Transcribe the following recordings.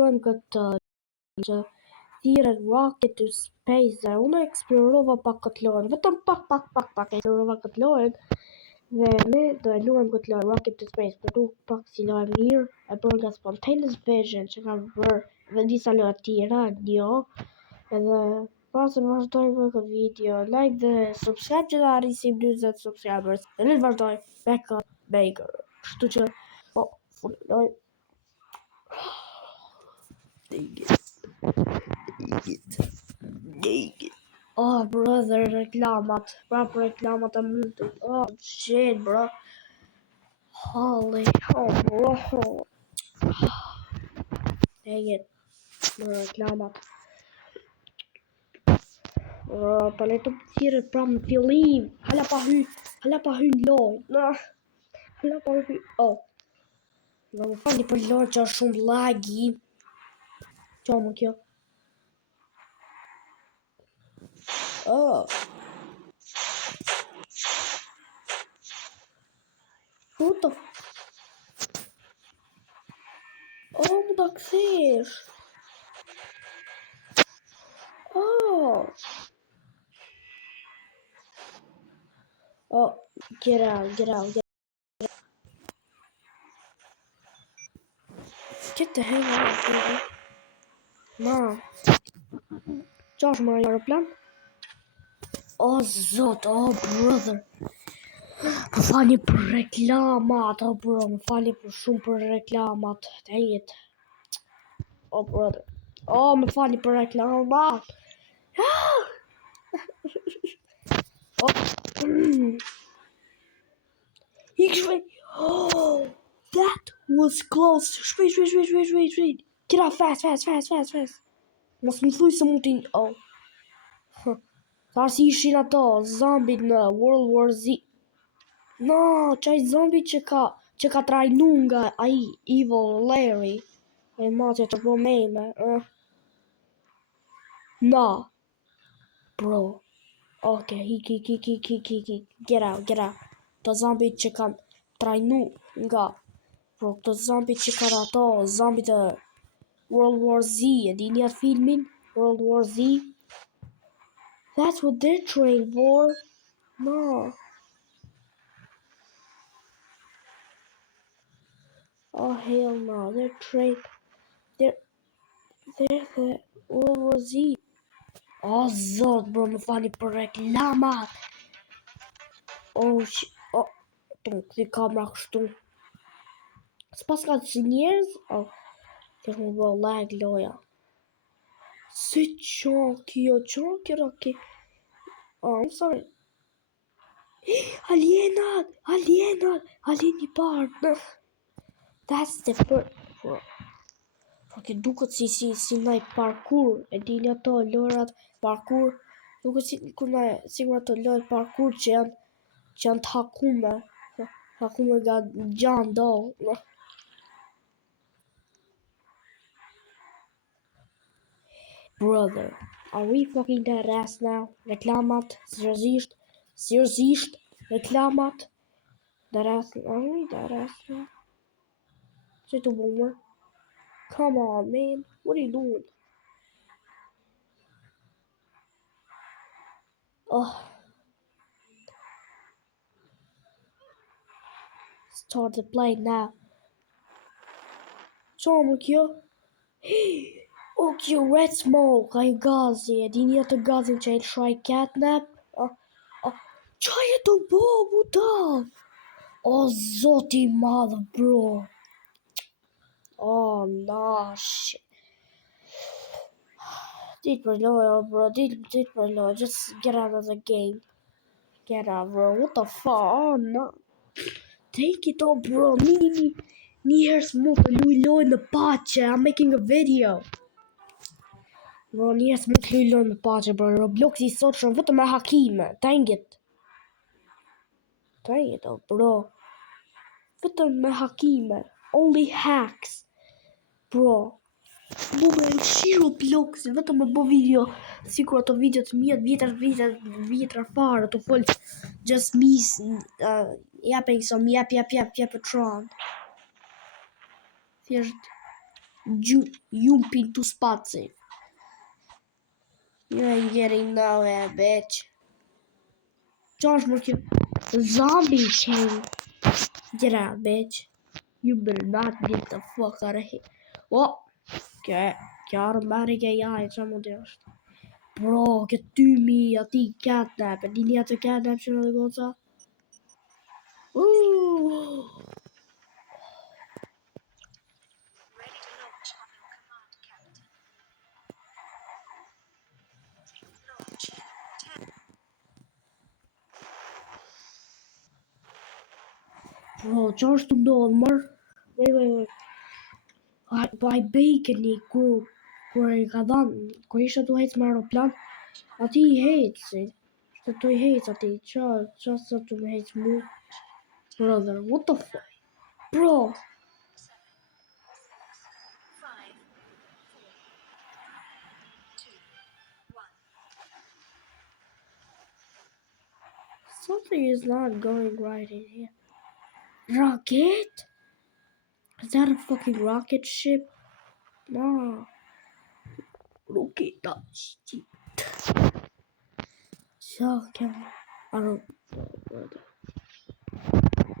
luajmë këtë që thirrët Rocket to Space. Unë eksplorova pak këtë lojë, vetëm pak eksplorova këtë lojë. Dhe ne do e luajmë këtë lojë Rocket to Space, për tu pak si lojë mirë, e bërë nga Spontaneous Vision që ka bërë dhe disa lojë tjera, edhe pas të vazhdojmë për këtë video, like dhe subscribe që da arrisim 20 subscribers, dhe le të vazhdojmë me këtë baker, kështu që, fulloj. Oh, brother, reklamat. Prap reklamat e mund. Oh, shit, bro. Holy, oh, bro. Dang it. Reklamat. Pa le të thirë pra më fillim. Hala pa hy në loj. Hala pa hy. Oh. Në më fali për loj që është shumë lagi. Qa më kjo? Oh. What the Oh, më da këthesh. Oh. Oh, get out. Get the hell out of here. Ma. Qa është marrë aeroplan? Oh, zot, oh, brother. Më fali për reklamat, oh, bro. Më fali për shumë për reklamat. Dang it. Oh, brother. Oh, më fali për reklamat. Oh. Oh, that was close. Wait. Get out fast. Mos më thuj se mund t'i... Oh. Tha si ishin ato, zombit në World War Z. No, qaj zombit që ka trajnu nga ai Evil Larry. E matje të po mejme. No. Bro. Okay, hiki. Get out. Të zombit që kanë trajnu nga... Bro, të zombit që kanë ato, zombit të World War Z. E dini atë filmin? World War Z. That's what they're trained for. No. Oh, hell no. They're trained. They're the World War Z. Oh, zot, bro, më fali për reklamat. Oh, shit. Oh, të këti kamera kështu. S'pas ka që njerëz? Oh, të më bërë lag loja. Si kjo roke. Oh, I'm sorry. Alienat, alieni parë. That's the first. Porque duket si ndaj parkour, e dini ato lojrat parkour, duket sigur ato lojë parkour që janë të hakume nga gjan do. Brother, are we fucking dead ass now? Reklamat, seriozisht, reklamat. Dead ass, are we dead ass now? Say to boomer. Come on, man. What are you doing? Oh. Start the play now. Qa më kjo? Oh, kjo red smoke. Ai gazi. E dini atë gazin që e lëshoj catnap? Qa e të bo, budav? Oh, zoti madhë, bro. Oh, no, shit. Dit për lojë, bro. Dit për lojë. Just get out of the game. Get out, bro. What the fuck? Oh, no. Take it off, bro. Një herë s'mu të lujë në pache. I'm making a video. Bro, një herë s'mu të lujë në pache, bro. Roblox i sot shumë vetëm me hakime. Dang it, oh, bro. Vetëm me hakime. Only hacks. Bro. Mu me shi Roblox, vetëm me bo video. Sikur ato video të mija vjetra farë. Të folë just me. Japing some, jap, Patron. Thjesht jumping to spazi. You ain't getting nowhere, bitch. Josh, the zombie came. Get out, bitch. You better not get the fuck out of here. What? Automatic AI some deles. Bro, get to me at the catnap. And you have to catnap the goes up. Ooh. Bro, Josh to know more. Wait. By bacon i kur I ka dhënë, kur ishte tu hec me aeroplan, ati I heci. Se tu I hec ati, qa se tu me hec mu? Brother, what the fuck? Bro! Something is not going right in here. Rocket? Is that a fucking rocket ship? No. Rocket shit. So can I don't know.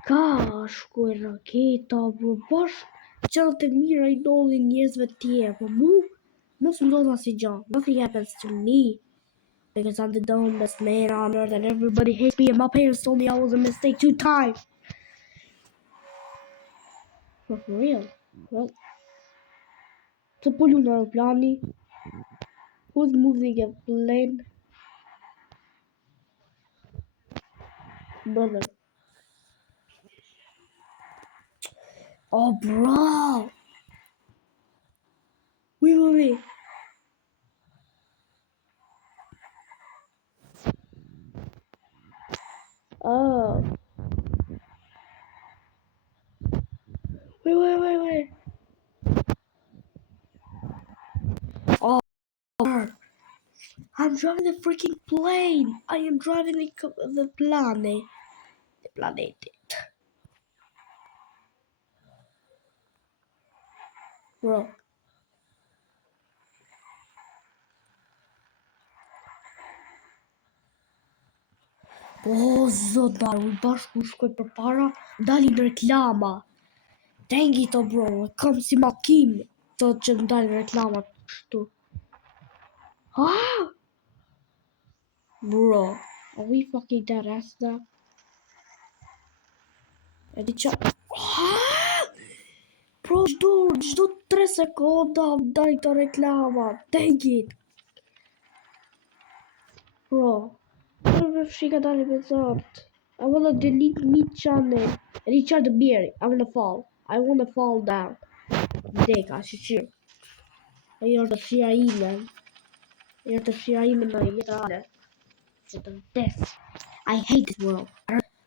Gosh, ku e raketa, bro, bashk qënë të mira I ndodhin njerëzve tjerë, po mos ndodh asnjë gjë. Nothing happens to me because I'm the dumbest man on earth and everybody hates me and my parents told me I was a mistake 2 times. For real? Well, të pullu në aeroplani. Who's moving a plane? Brother. Oh, bro. Wait. Oh. Wait. Oh, I'm driving the freaking plane. I am driving the planet. The planet. Bro. Po, zot, u bashku shkoj për para, dalin reklama. Dang it, oh bro, kam si makim të që ndalin reklama kështu. Ah! Bro, are we fucking dead ass now? E di qa... Ah! Bro, gjdo 3 sekonda ndalin të reklama. Dang it. Bro, shika dalin me zot. I wanna delete me channel. Richard the Beer, I wanna fall down. Deka, shqyr. Ajo është dëshira ime. Ajo është dëshira ime në jetë reale. Që të vdes. I hate this world.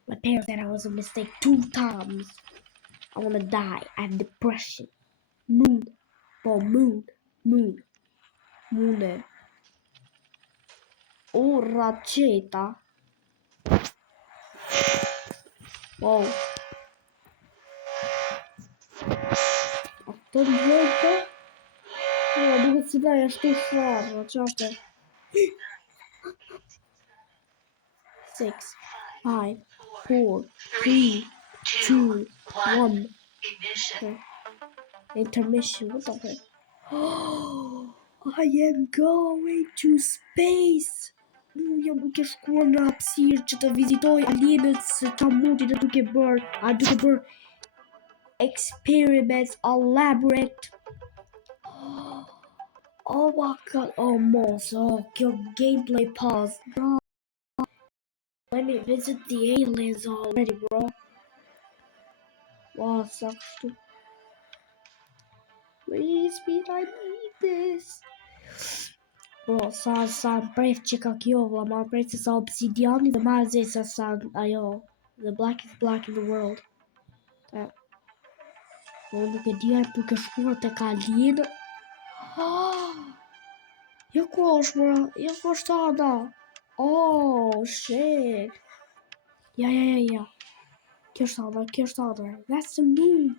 My parents said I was a mistake 2 times. I wanna die. I have depression. Moon. Moon. Oh, raceta. Wow. Atë vete. Ja, duket si daja shtu sharë, qaste. 6, 5, 4, 3, 2, 1. Okay. Intermission, what the heck? Oh, I am going to space! Jam duke shkuar në hapësirë që të vizitoj alienët se ta mundi dhe duke bërë experiments elaborate. Oh my god, almost. Oh, your gameplay pause. No. Let me visit the aliens already, bro. Wow, sucks too. Please, speed, I need this. Bro, sa bref që ka kjo, vla ma bref se sa obsidiani dhe ma zej se sa ajo. The blackest black in the world. Bro, nuk e dhja duke shkuar të ka alienë. Jo ku është, bro? Jo ku është tada? Oh, shit. Ja. Kjo është tada. That's the moon.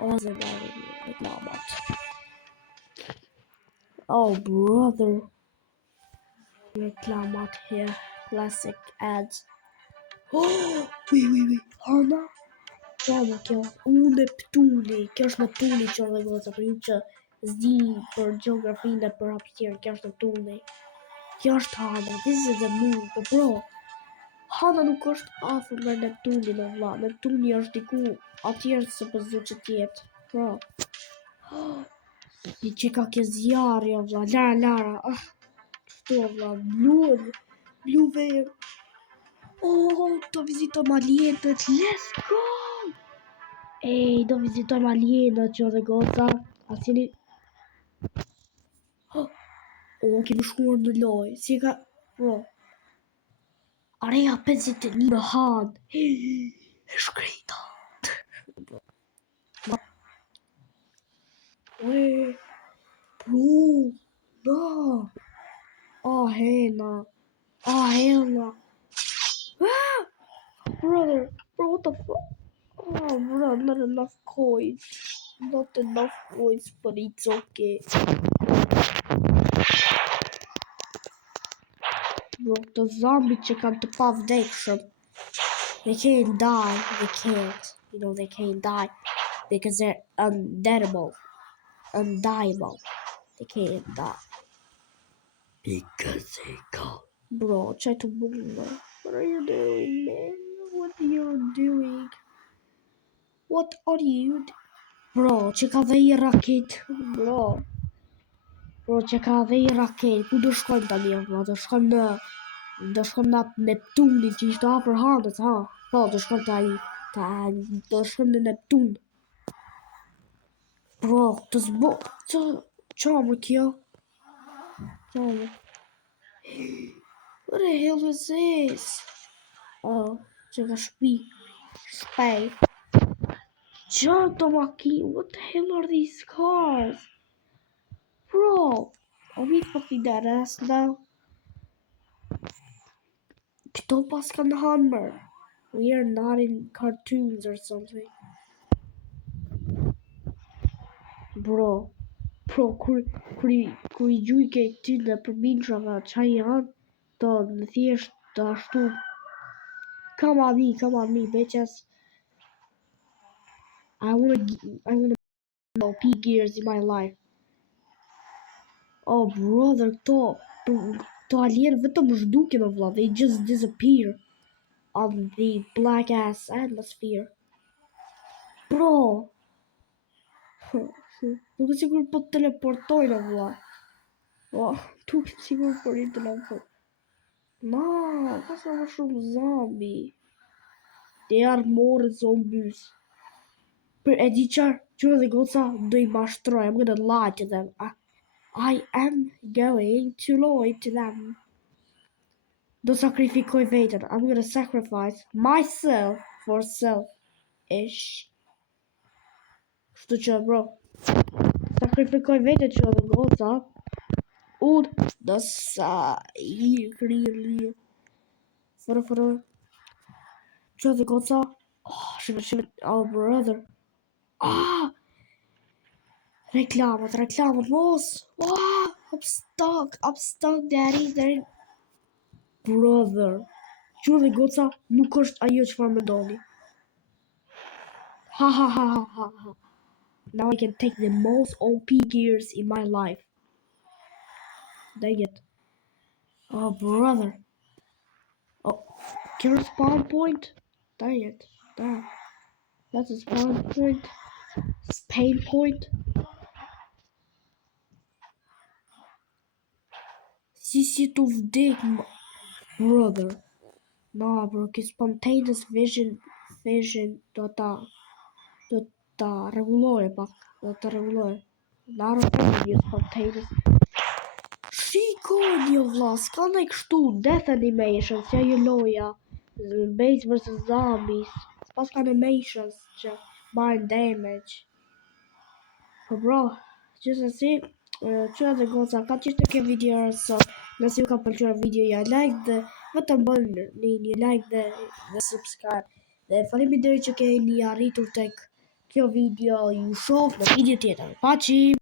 Ose dhe reklamat. Oh brother. Reklamat here. Classic ads. Oh, wait. Hana? Tama kjo. Neptuni. Kjo është Neptuni që dhe goza për ju që zdi për geografinë dhe për hapësirën. Kjo është Neptuni. Kjo është Hana. This is the moon. Po bro. Hana nuk është afër nga Neptuni në vlla. Neptuni është diku atjerë se pëzdu që tjetë. Bro. Një që ka kjo zjarë jo vlla. Lara. Kështu vlla. Blu verë. Oh, do vizitojmë alienët. Let's go! Ej, do vizitojmë alienët që dhe goca. Asini... Oh, kemi shkuar në loj. Si ka... Bro. Area 51 në Han. E shkrejta. Ej, bro. No. Hena. Hena. Brother, what the fuck? Oh, bro, not enough coins. Not enough coins, but it's okay. Bro, the zombies që kanë të pavdekshëm. They can't die. They can't. You know, they can't die. Because they're undeadable. Undiable. They can't die. Because they can't. Bro, try to move, man. What are you doing, man? What are you doing? What are you doing? Bro, që ka dhe I raket. Bro, që ka dhe I raket. Ku do shkojmë tani, bro? Do shkojmë në Neptunin që ishte afër Hanës, ha? Po, do shkojmë do shkojmë në Neptun. Bro, të zbo... Qa më kjo? What the hell is this? Oh, që ka Spej. John Tomaki, what the hell are these cars? Bro, are we fucking dead ass now? Këto pas kanë Hummer. We are not in cartoons or something. Bro, kur I gjuj ke ty dhe për minqave qa janë, të në thjesht të ashtu. Come on me, bitches. I wanna OP gears in my life. Oh brother, to alien vetëm zhduken o vlla. They just disappear on the black ass atmosphere. Bro. Nuk e sigur po teleportojnë o vlla. Nuk e sigur po I teleport. No, ka sa më shumë zombie. They are more zombies. Për e di që dhe goca do I mashtroj. I'm gonna lie to them. I am going to lie to them. Do sakrifikoj veten. I'm gonna sacrifice myself for self-ish. Kështu që bro. Sakrifikoj veten që dhe goca. Unë do sa I krili. Fërë. Që dhe goca. Shimë. Oh brother. Reklamat, mos. I'm stuck, daddy. Brother. Që dhe goca nuk është ajo që farë me doni. Ha. Now I can take the most OP gears in my life. Dang it. Oh, brother. Oh, can I spawn point? Dang it. Damn. That's a spawn point. Pain point. Si tu vdek, brother. No, bro, que spontaneous vision do ta rregulloj pak. Do ta rregulloj. Na rregulloj spontaneous. Shikoj një vlla, s'ka ndaj kështu death animations, që ajo loja Base vs Zombies. S'pas ka animations që marrin damage. Po bro, gjithsesi, që edhe goca, ka qishtë ke video sot. Nëse ju ka pëlqyer videoja, like dhe vetëm bëni një like dhe subscribe. Dhe faleminderit që keni arritur tek kjo video. Ju shoh në video tjetër. Paçi!